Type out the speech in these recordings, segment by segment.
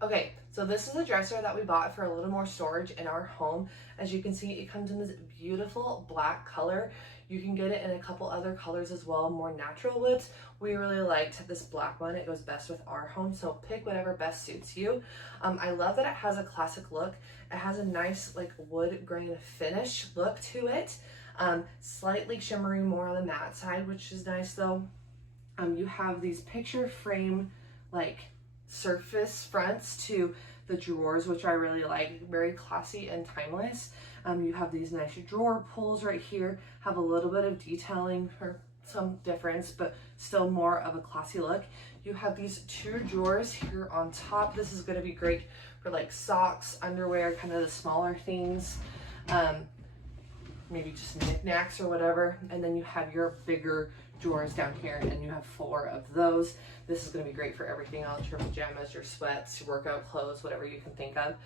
Okay, so this is a dresser that we bought for a little more storage in our home. As you can see, it comes in this beautiful black color. You can get it in a couple other colors as well, more natural woods. We really liked this black one. It goes best with our home, so pick whatever best suits you. I love that it has a classic look. It has a nice like wood grain finish look to it. Slightly shimmery more on the matte side, which is nice though. You have these picture frame like surface fronts to the drawers, which I really like, very classy and timeless. You have these nice drawer pulls right here, have a little bit of detailing or some difference, but still more of a classy look. You have these two drawers here on top. This is going to be great for like socks, underwear, kind of the smaller things. Maybe just knickknacks or whatever. And then you have your bigger drawers down here, and you have 4 of those. This is going to be great for everything else, your pajamas, your sweats, your workout clothes, whatever you can think of.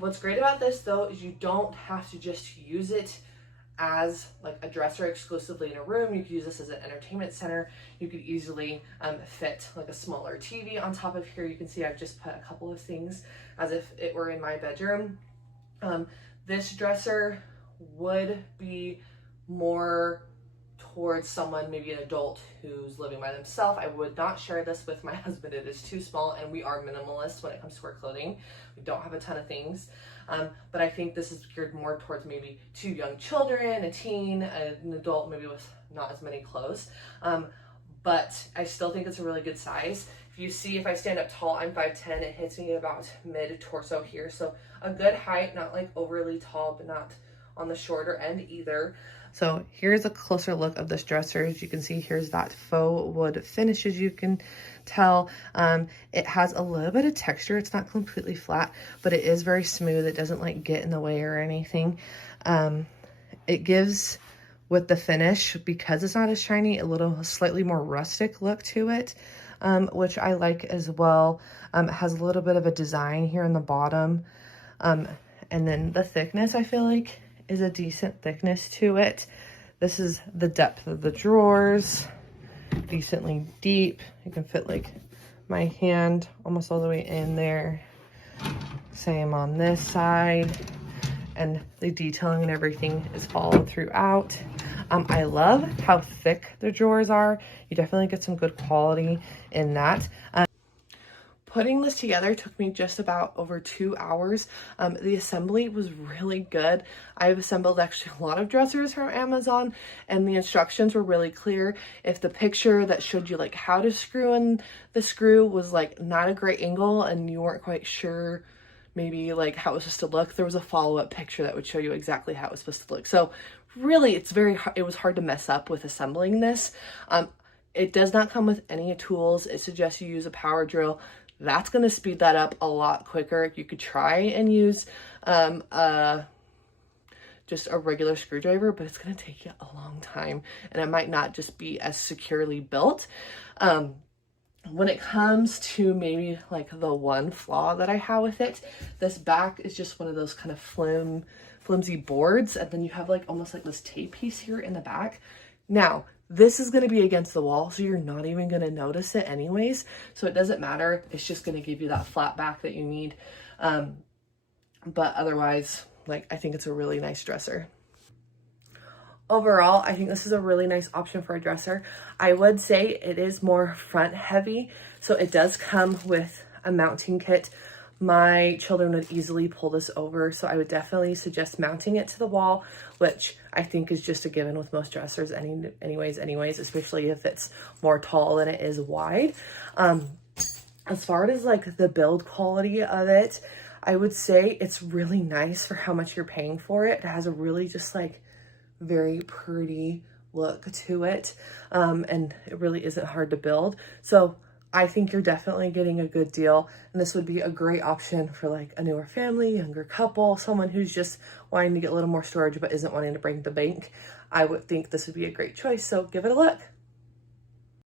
What's great about this though is you don't have to just use it as like a dresser exclusively in a room. You could use this as an entertainment center. You could easily fit like a smaller TV on top of here. You can see I've just put a couple of things as if it were in my bedroom. This dresser would be more towards someone, maybe an adult who's living by themselves. I would not share this with my husband. It is too small, and we are minimalists when it comes to our clothing. We don't have a ton of things, but I think this is geared more towards maybe 2 young children, a teen, an adult, maybe with not as many clothes. But I still think it's a really good size. If you see, if I stand up tall, I'm 5'10", it hits me about mid torso here. So a good height, not like overly tall, but not on the shorter end either. So here's a closer look of this dresser. As you can see, here's that faux wood finish, as you can tell. It has a little bit of texture. It's not completely flat, but it is very smooth. It doesn't like get in the way or anything. It gives, with the finish, because it's not as shiny, a little slightly more rustic look to it, which I like as well. It has a little bit of a design here in the bottom. And then the thickness, I feel like, is a decent thickness to it. This is the depth of the drawers, decently deep. You can fit like my hand almost all the way in there. Same on this side, and the detailing and everything is followed throughout. I love how thick the drawers are. You definitely get some good quality in that. Putting this together took me just about over 2 hours. The assembly was really good. I've assembled actually a lot of dressers from Amazon, and the instructions were really clear. If the picture that showed you like how to screw in the screw was like not a great angle and you weren't quite sure maybe like how it was supposed to look, there was a follow-up picture that would show you exactly how it was supposed to look. So really, it was hard to mess up with assembling this. It does not come with any tools. It suggests you use a power drill. That's going to speed that up a lot quicker. You could try and use just a regular screwdriver, but it's going to take you a long time, and it might not just be as securely built. When it comes to maybe like the one flaw that I have with it, this back is just one of those kind of flimsy boards, and then you have like almost like this tape piece here in the back. Now, this is going to be against the wall, so you're not even going to notice it anyways. So it doesn't matter. It's just going to give you that flat back that you need. But otherwise, like, I think it's a really nice dresser. Overall, I think this is a really nice option for a dresser. I would say it is more front heavy, so it does come with a mounting kit. My children would easily pull this over, so I would definitely suggest mounting it to the wall, which I think is just a given with most dressers anyways, especially if it's more tall than it is wide. As far as like the build quality of it, I would say it's really nice for how much you're paying for it. It has a really just like very pretty look to it, and it really isn't hard to build. So I think you're definitely getting a good deal, and this would be a great option for like a newer family, younger couple, someone who's just wanting to get a little more storage but isn't wanting to break the bank. I would think this would be a great choice, so give it a look.